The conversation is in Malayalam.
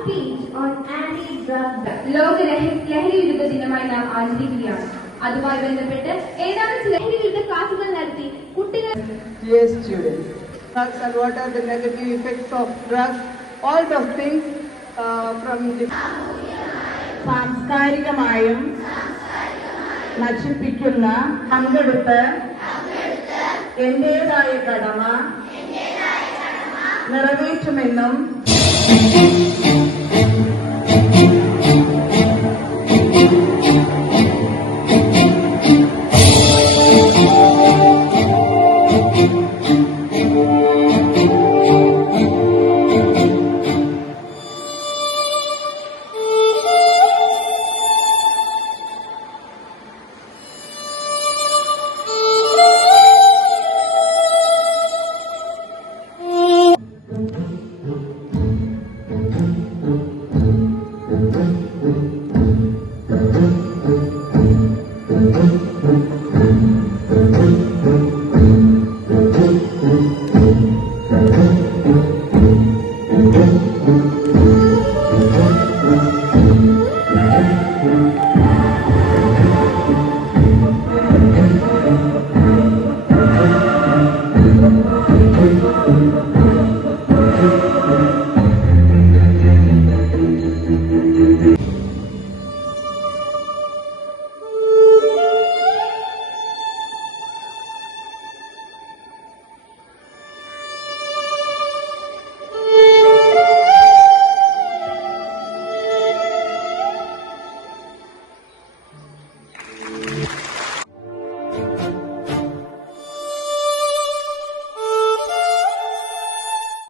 Speech on anti-drug ലോക ലഹരി വിരുദ്ധ ദിനമായി നാം ആചരിക്കുകയാണ്. അതുമായി ബന്ധപ്പെട്ട് ഏതാനും ചില ലഹരി വിരുദ്ധ ക്ലാസുകൾ നടത്തി കുട്ടികൾ Dear students, drugs and what are the negative effects of drugs, all those things from the സാംസ്കാരികമായും നശിപ്പിക്കുന്ന പങ്കെടുത്ത് എന്റേതായ കടമ നിറവേറ്റുമെന്നും